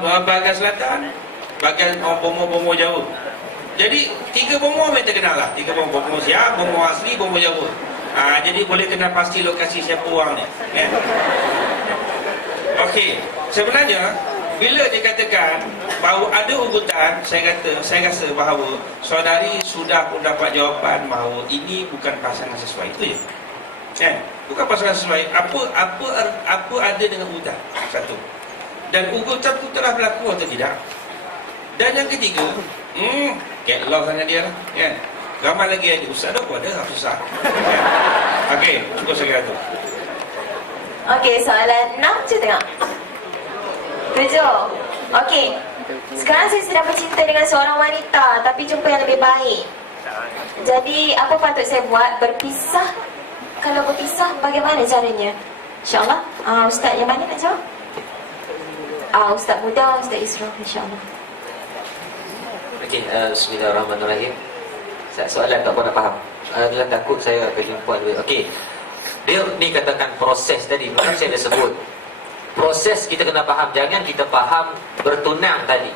bahagian selatan, bahagian bomo Jawa. Jadi 3 bomo yang terkenal lah. 3 bomo Siap, bomo asli, bomo Jawa. Jadi boleh kenal pasti lokasi siapa orang ni. Okey, sebenarnya bila dikatakan bahawa ada ugutan, saya rasa bahawa saudari sudah pun dapat jawapan bahawa ini bukan pasangan sesuai. Itu je. Bukan pasangan sesuai. Apa ada dengan ugutan? Satu. Dan ugutan itu telah berlaku atau tidak? Dan yang ketiga, get love dengan dia lah. Ramai lagi ada ustaz dah pun ada, susah. Okey, cukup sekali tu. Okey, soalan 6 je tengok. 7. Okey. Sekarang saya sedang bercinta dengan seorang wanita tapi jumpa yang lebih baik. Jadi apa patut saya buat? Berpisah? Kalau berpisah bagaimana caranya? InsyaAllah. Ustaz yang mana nak jawab? Ustaz muda, Ustaz Isra, insyaAllah. Okey, bismillahirrahmanirrahim. Soalan tak pernah faham. Adalah takut saya akan jumpa. Okey. Dia ni katakan proses tadi. Macam saya dah sebut. Proses kita kena faham. Jangan kita faham bertunang tadi.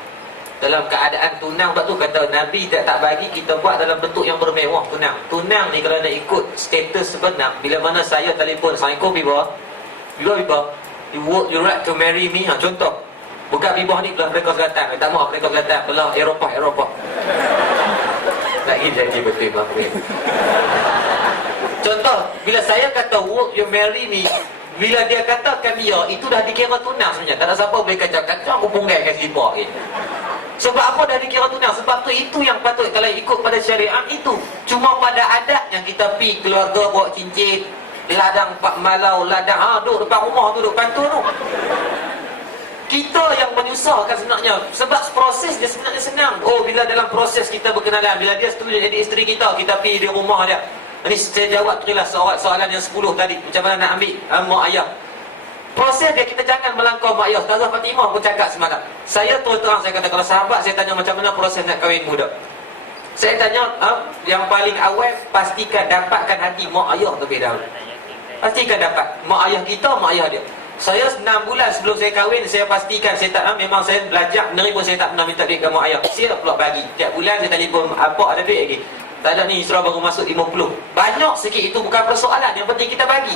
Dalam keadaan tunang, sebab tu kata Nabi tak bagi kita buat dalam bentuk yang bermewah tunang. Tunang ni kalau nak ikut status sebenar, bila mana saya telefon, Assalamualaikum Bibah. Bibah, you like to marry me? Contoh. Bukan Bibah ni belah Afrika Selatan. Tak mahu Afrika Selatan, belah Eropah. Lagi janji betul Bang. Contoh, bila saya kata would you marry me, bila dia katakan ya, itu dah dikira tunang sebenarnya. Tak ada siapa boleh kacaukan. Aku punggai kasi Bibah ni. Sebab apa dah dikira tunang? Sebab tu itu yang patut kalau ikut pada syariat itu. Cuma pada adat yang kita pi keluarga bawa cincin, ladang pak malau, ladang duduk depan rumah tu, duduk kantor tu. Kita yang menyusahkan sebenarnya. Sebab proses dia sebenarnya senang. Bila dalam proses kita berkenalan, bila dia setuju jadi isteri kita pergi di rumah dia. Ini saya jawab tu lah soalan yang 10 tadi. Macam mana nak ambil mak ayah. Proses dia, kita jangan melangkau mak ayah. Ustazah Fatimah pun cakap semalam. Saya terang saya kata, kalau sahabat saya tanya macam mana proses nak kahwin muda. Saya tanya, yang paling awal, pastikan dapatkan hati mak ayah terlebih dahulu. Pastikan dapat. Mak ayah kita, mak ayah dia. Saya 6 bulan sebelum saya kahwin, saya pastikan saya tak memang saya belajar benar pun saya tak pernah minta duit ke mak ayah. Saya pula bagi. Tiap bulan saya telefon, apa ada duit lagi? Tak ada ni, Isra baru masuk 50. Banyak sikit itu bukan persoalan, yang penting kita bagi.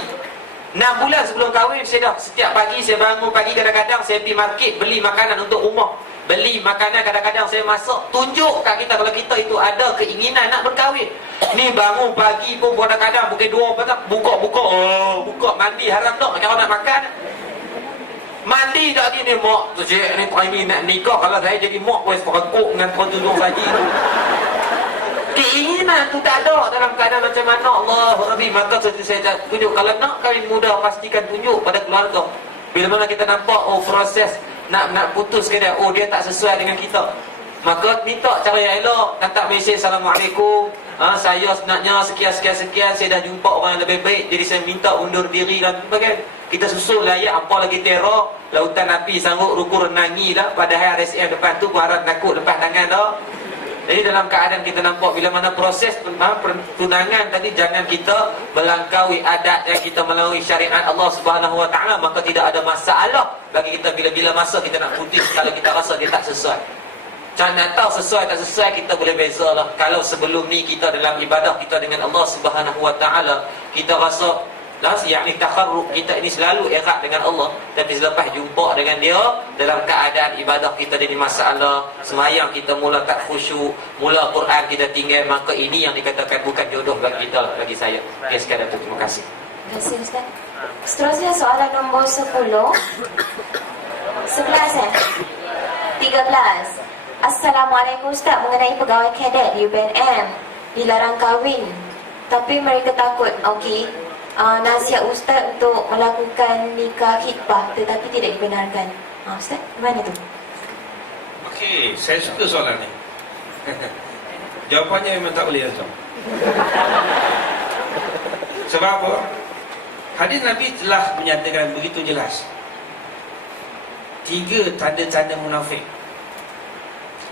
6 bulan sebelum kahwin, saya dah setiap pagi saya bangun pagi, kadang-kadang saya pergi market beli makanan untuk rumah. Beli makanan, kadang-kadang saya masak. Tunjuk kat kita kalau kita itu ada keinginan nak berkahwin. Ni bangun pagi pun kadang-kadang pukul 2 petang buka mandi haram tak kalau nak makan. Mandi tak lagi ni mak tu cik ni primi nak nikah, kalau saya jadi mak pun seperangkuk dengan tudung saji tu. Keinginan tu tak ada dalam keadaan macam mana Allahu Rabbi. Maka saya tunjuk kalau nak kahwin muda, pastikan tunjuk pada keluarga. Bila mana kita nampak proses nak putus ke dia, dia tak sesuai dengan kita, maka minta cara yang elok. Hantar mesej, Assalamualaikum, saya sebenarnya sekian, saya dah jumpa orang yang lebih baik, jadi saya minta undur diri dan sebagainya. Kita susul layak, apa lagi teror, lautan api sanggup ruku renangi dah, padahal RSM depan tu harap takut lepas tangan dah. Jadi dalam keadaan kita nampak bila mana proses pertunangan tadi, jangan kita melangkaui adat yang kita melalui syariat Allah Subhanahu Wa Taala, maka tidak ada masalah bagi kita bila-bila masa kita nak putus kalau kita rasa dia tak sesuai. Macam nak tahu sesuai tak sesuai, kita boleh bezalah. Kalau sebelum ni kita dalam ibadah kita dengan Allah Subhanahu Wa Taala, kita rasa yakni takharruk kita ini selalu erat dengan Allah, tapi selepas jumpa dengan dia dalam keadaan ibadah kita jadi masalah, semayang kita mula tak khusyuk, mula Quran kita tinggal, maka ini yang dikatakan bukan jodoh bagi kita, bagi saya. Okey, sekadar itu, terima kasih. Terima kasih Ustaz. Seterusnya soalan nombor 10. 13 13. Assalamualaikum Ustaz, mengenai pegawai kadet di UPNM dilarang kahwin, tapi mereka takut. Okey, nasihat Ustaz untuk melakukan nikah khitbah tetapi tidak dibenarkan. Ustaz, mana tu? Okey, saya suka soalan ni. Jawapannya memang tak boleh Azam. Sebab apa? Hadis Nabi telah menyatakan begitu jelas 3 tanda-tanda munafik.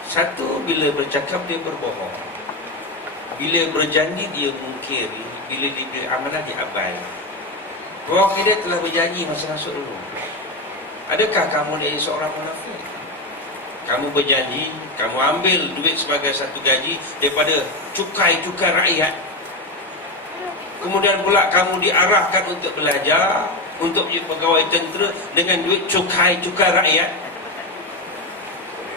1, bila bercakap dia berbohong, bila berjanji dia mungkiri, bila dia amanah dia abai. Orang kita telah berjanji masa masuk dulu. Adakah kamu dari seorang munafik? kamu berjanji, kamu ambil duit sebagai satu gaji daripada cukai-cukai rakyat. Kemudian pula kamu diarahkan untuk belajar, untuk jadi pegawai tentera dengan duit cukai-cukai rakyat.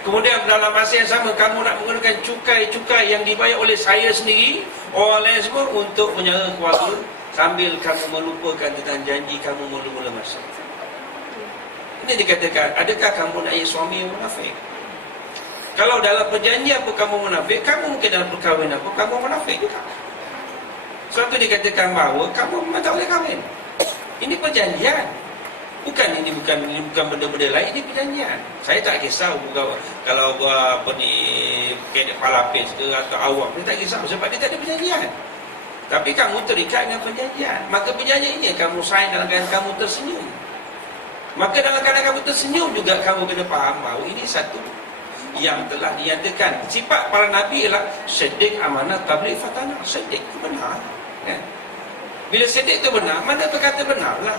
Kemudian dalam masa yang sama kamu nak menggunakan cukai-cukai yang dibayar oleh saya sendiri, orang lain semua untuk menjaga keluarga, sambil kamu melupakan tentang janji kamu mula-mula masa. Ini dikatakan, adakah kamu nak jadi suami yang munafik? Kalau dalam perjanjian pun kamu munafik, kamu mungkin dalam perkahwinan pun kamu munafik juga. Suatu dikatakan bahawa kamu memang tak boleh kahwin. Ini perjanjian. Ini bukan benda-benda lain, ini perjanjian. Saya tak kisah kalau apa ni kedek palapis ke atau awam, saya tak kisah sebab dia tak ada perjanjian. Tapi kamu terikat dengan perjanjian. Maka perjanjian ini kamu sign dalam keadaan kamu tersenyum. Maka dalam keadaan kamu tersenyum juga kamu kena faham bahawa ini satu yang telah dinyatakan. Sifat para Nabi ialah siddiq, amanah, tabligh, fatanah. Siddiq itu benar, ya. Bila siddiq itu benar, mana berkata benar lah.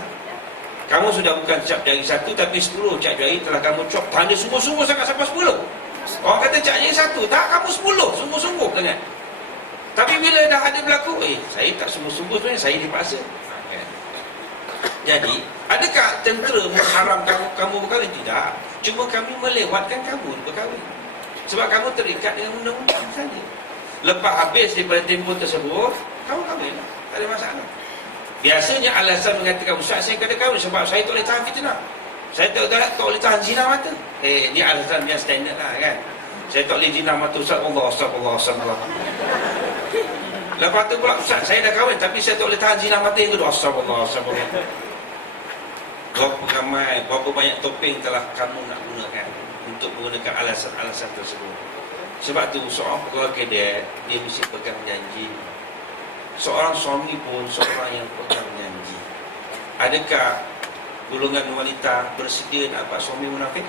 Kamu sudah bukan cap jari satu, tapi 10 cap jari telah kamu cop. Tanda sungguh-sungguh sangat sampai 10. Orang kata cap jari satu, tak, kamu 10, sungguh-sungguh sangat. Tapi bila dah ada berlaku, saya tak sungguh-sungguh sebenarnya, saya dipaksa. Jadi, adakah tentera mengharamkan kamu berkahwin? Tidak. Cuma kami melewatkan kamu berkahwin. Sebab kamu terikat dengan undang-undang saja. Lepas habis daripada tempoh tersebut, kamu kahwin lah. Tak ada masalah. Biasanya alasan mengatakan, Ustaz saya kena kahwin sebab saya tak boleh tahan fitnah. Saya tak boleh tahan zina mata. Ini alasan yang standard lah kan. Saya tak boleh zina mata, Ustaz. Allah, astagfirullah. Lepas tu pula, Ustaz saya dah kahwin tapi saya tak boleh tahan zina mata yang kedua. Astagfirullah. Berapa banyak topeng telah kamu nak gunakan untuk menggunakan alasan-alasan tersebut. Sebab tu seorang pegawai kedai, dia mesti pegang janji. Seorang suami pun seorang yang pegang janji. Adakah golongan wanita bersedia nak dapat suami munafik?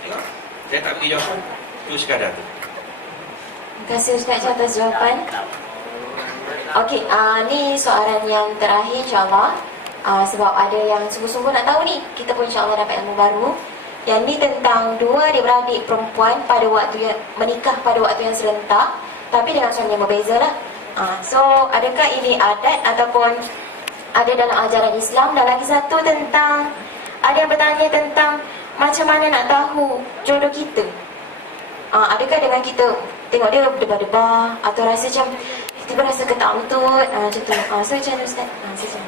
Tengok, saya tak bagi jawapan. Itu sekadar tu. Terima kasih Ustaz atas jawapan. Okey, ni soalan yang terakhir insyaAllah. Sebab ada yang sungguh-sungguh nak tahu ni, kita pun insyaAllah dapat ilmu baru. Yang ni tentang dua adik-beradik perempuan pada waktu yang menikah pada waktu yang serentak, tapi dengan suami yang berbeza lah. So, adakah ini adat ataupun ada dalam ajaran Islam? Dan lagi satu tentang, ada yang bertanya tentang macam mana nak tahu jodoh kita. Adakah dengan kita tengok dia berdebar-debar atau rasa macam tiba rasa ketak-utut, macam tu. So, macam mana Ustaz? Macam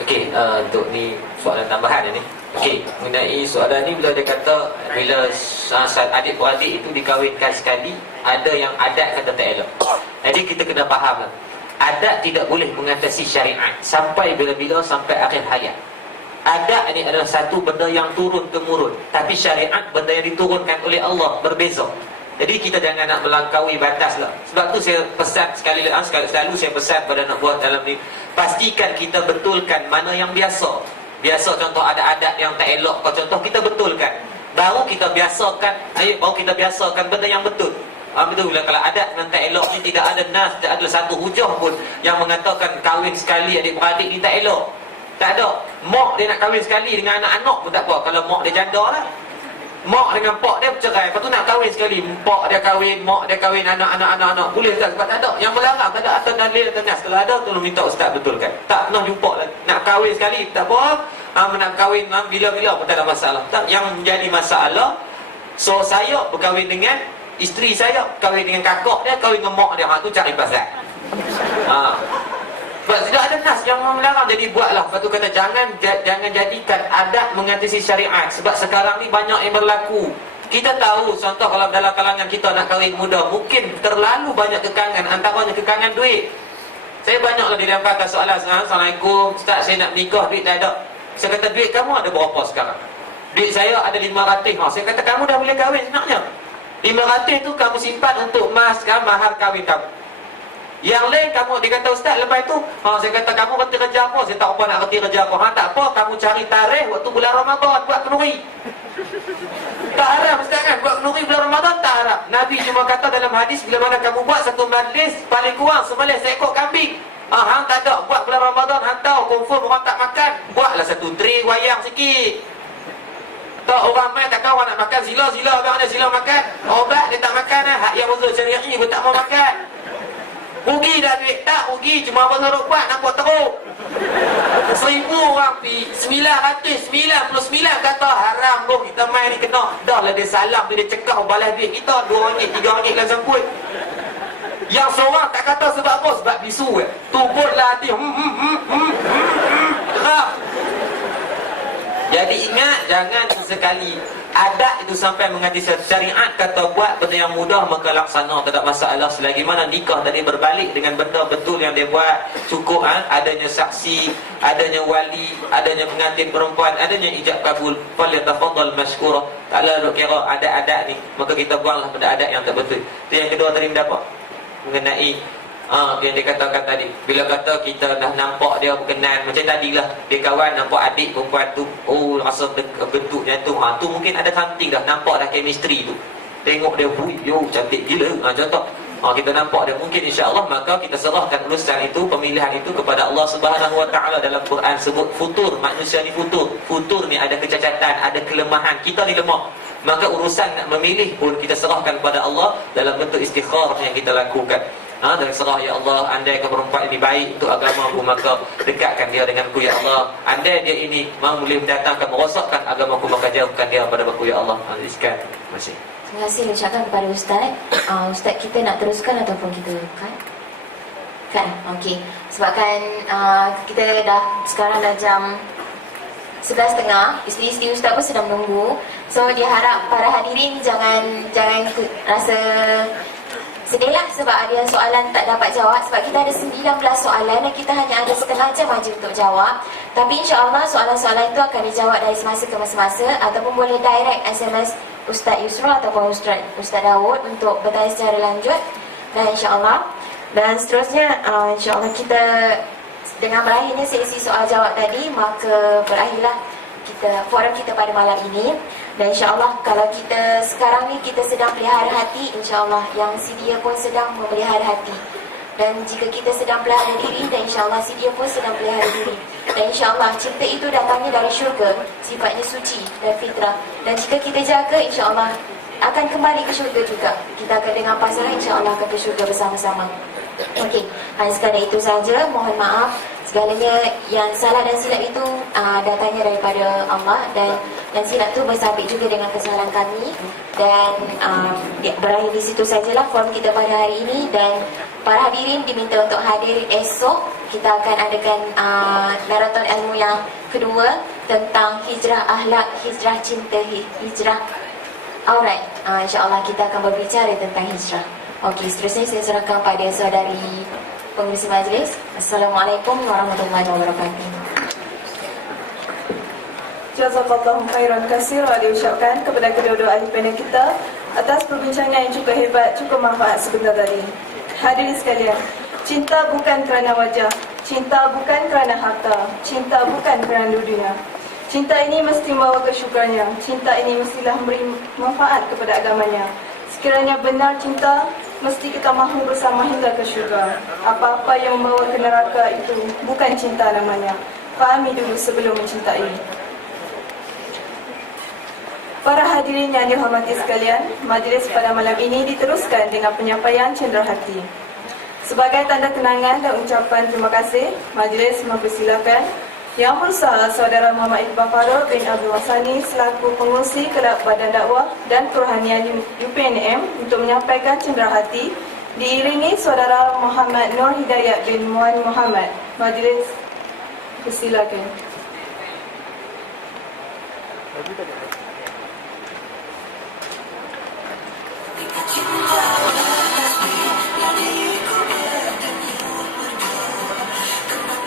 Okey, untuk ni soalan tambahan ni. Okey, mengenai soalan ni bila dia kata bila adik-beradik itu dikahwinkan sekali, ada yang adat kata tak elok. Jadi kita kena faham lah. Adat tidak boleh mengatasi syariat sampai bila-bila, sampai akhir hayat. Adat ini adalah satu benda yang turun-temurun, tapi syariat benda yang diturunkan oleh Allah berbeza. Jadi kita jangan nak melangkaui batas lah. Sebab tu saya pesan selalu saya pesan pada nak buat dalam ni, pastikan kita betulkan mana yang biasa. Biasa contoh ada adat yang tak elok, contoh kita betulkan. Baru kita biasakan benda yang betul. Betul bila kalau adat yang tak elok ni tidak ada nas, tidak ada satu hujah pun yang mengatakan kahwin sekali adik-beradik ni tak elok. Tak ada. Mak dia nak kahwin sekali dengan anak-anak pun tak apa. Kalau mak dia janda lah. Mak dengan pak dia bercerai, lepas tu nak kahwin sekali. Pak dia kahwin, mak dia kahwin, anak-anak. Boleh tak? Sebab tak ada. Yang melarang tak ada atas dalil atas nas. Kalau ada, tolong minta ustaz betulkan. Tak pernah jumpa lah. Nak kahwin sekali, tak apa. Nak kahwin bila-bila pun tak ada masalah. Tak. Yang menjadi masalah, so saya berkahwin dengan isteri saya, kahwin dengan kakak dia, kahwin dengan mak dia. Tu cari pasal. Sebab tidak ada nas yang melarang. Jadi buatlah. Lepas tu kata jangan jadikan adat mengatasi syariat. Sebab sekarang ni banyak yang berlaku. Kita tahu contoh kalau dalam kalangan kita nak kahwin muda, mungkin terlalu banyak kekangan. Antaranya kekangan duit. Saya banyaklah dilemparkan soalan. Assalamualaikum Ustaz, saya nak nikah, duit tak ada. Saya kata duit kamu ada berapa sekarang? Duit saya ada 500. Saya kata kamu dah boleh kahwin sebenarnya. 500 tu kamu simpan untuk mas kan, mahar kahwin kamu. Yang lain kamu, dia kata Ustaz lepas tu saya kata kamu reti kerja apa? Saya tak apa nak reti kerja apa. Tak apa, kamu cari tarikh waktu bulan Ramadan buat kenduri. Tak haram Ustaz kan, buat kenduri bulan Ramadan tak haram. Nabi cuma kata dalam hadis, bila mana kamu buat satu majlis, paling kurang sembelih seekor kambing. Hang tak ada, buat bulan Ramadan hang tahu confirm orang tak makan, buatlah satu tray wayang sikit. Tak orang main takkan orang nak makan sila abang ada sila makan. Obat dia tak makan lah. Hak yang uzur syari'i pun tak mau makan. Rugi dah duit. Tak rugi. Cuma abang suruh buat nampak teruk. 1000 orang pi 999 kata haram pun kita main ni kena. Dah lah dia salam tu dia cekak balas duit kita RM2, RM3 dalam sambut. Yang seorang tak kata sebab apa? Sebab bisu tubutlah hati. Gerak. Jadi ingat, jangan sekali adat itu sampai menghati syariat kata buat benda yang mudah maka laksana, tak ada masalah. Selagi mana nikah tadi berbalik dengan benda betul yang dia buat, cukup adanya saksi, adanya wali, adanya pengantin perempuan, adanya ijab kabul, falyatafaddal mashkura. Taklah duk kira adat-adat ni, maka kita buanglah pada adat yang tak betul. Itu yang kedua tadi mendapat mengenai yang dia katakan tadi, bila kata kita dah nampak dia berkenan macam tadilah, dia kawan nampak adik perempuan tu, oh rasa bentuknya tu, tu mungkin ada something dah, nampak dah chemistry tu, tengok dia, yo cantik gila, contoh kita nampak dia, mungkin insya-Allah, maka kita serahkan urusan itu, pemilihan itu kepada Allah Subhanahu Wa Taala. Dalam Quran sebut futur, manusia ni futur ni ada kecacatan, ada kelemahan, kita ni lemah, maka urusan nak memilih pun kita serahkan kepada Allah dalam bentuk istikharah yang kita lakukan. Dan serah, ya Allah, andai ke perempuan ini baik untuk agama aku, maka dekatkan dia dengan aku, ya Allah. Andai dia ini boleh mendatangkan, merosakkan agama aku, maka jauhkan dia pada aku, ya Allah. Sekian. Terima kasih. Terima kasih ucapkan kepada Ustaz. Ustaz, kita nak teruskan ataupun kita kan? Okey. Sebabkan kita sekarang dah jam 11.30, isteri-isteri Ustaz pun sedang menunggu. So dia harap para hadirin jangan rasa sedihlah sebab ada soalan tak dapat jawab, sebab kita ada 19 soalan dan kita hanya ada setengah jam aja untuk jawab. Tapi insya-Allah soalan-soalan itu akan dijawab dari semasa ke masa ataupun boleh direct SMS Ustaz Yusra ataupun Ustaz Daud untuk bertanya secara lanjut. Dan insya-Allah, dan seterusnya insya-Allah kita dengan berakhirnya sesi soal jawab tadi, maka berakhirlah forum kita pada malam ini. Dan insya-Allah kalau kita sekarang ni kita sedang pelihara hati, insya-Allah yang si dia pun sedang memelihara hati. Dan jika kita sedang pelihara diri, dan insya-Allah si dia pun sedang pelihara diri. Dan insya-Allah cinta itu datangnya dari syurga, sifatnya suci dan fitrah. Dan jika kita jaga, insya-Allah akan kembali ke syurga juga. Kita akan dengan pasangan insya-Allah ke syurga bersama-sama. Okey, hanya sekadar itu saja. Mohon maaf segalanya yang salah dan silap itu datangnya daripada Allah, dan yang silap itu bersabit juga dengan kesalahan kami. Dan berakhir di situ sajalah forum kita pada hari ini. Dan para hadirin diminta untuk hadir esok. Kita akan adakan maraton ilmu yang kedua tentang hijrah akhlak, hijrah cinta, hijrah aurat. InsyaAllah kita akan berbicara tentang hijrah. Okey, seterusnya saya serahkan pada saudari pengurusi majlis. Assalamualaikum warahmatullahi wabarakatuh. Jazakallahu khairan katsira diucapkan kepada kedua-dua ahli panel kita atas perbincangan yang cukup hebat, cukup manfaat sebentar tadi. Hadirin sekalian, cinta bukan kerana wajah, cinta bukan kerana harta, cinta bukan kerana dunia. Cinta ini mesti membawa kesyukurannya, cinta ini mestilah memberi manfaat kepada agamanya. Sekiranya benar cinta, mesti kita mahu bersama hingga ke syurga. Apa-apa yang membawa ke neraka itu bukan cinta namanya. Fahami dulu sebelum mencintai. Para hadirin yang dihormati sekalian, majlis pada malam ini diteruskan dengan penyampaian cenderahati. Sebagai tanda kenangan dan ucapan terima kasih, majlis mempersilakan Yang Berusaha Saudara Muhammad Iqbal Farouk bin Abdul Wasani selaku pengurusi Kelab Badan Dakwah dan Kerohanian UPNM untuk menyampaikan cenderahati, diiringi Saudara Muhammad Nur Hidayat bin Muan Muhammad. Majlis persilakan.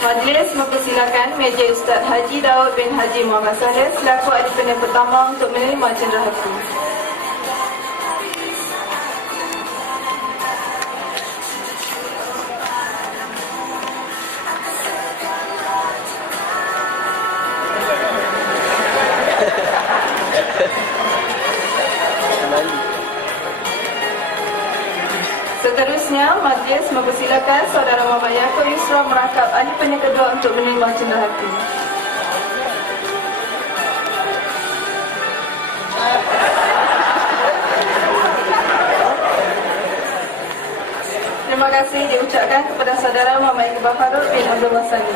Majlis mempersilakan meja Ustaz Haji Daud bin Haji Muhammad Saleh selaku ahli panel pertama untuk menerima cenderahati. Seterusnya, majlis mempersilakan Saudara Muhammad Yaakob Yusra merangkap ahli panel kedua untuk menerima cenderahati. ini diucapkan kepada saudara Muhammad Iqbal Faruk bin Abdul Wasani.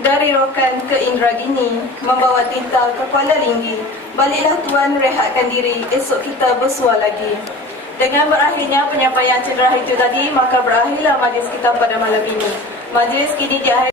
Dari Rokan ke Indragini, membawa tinta ke Kuala Linggi. Baliklah Tuan, rehatkan diri, esok kita bersua lagi. Dengan berakhirnya penyampaian cedera itu tadi, maka berakhirlah majlis kita pada malam ini. Majlis kini diakhiri.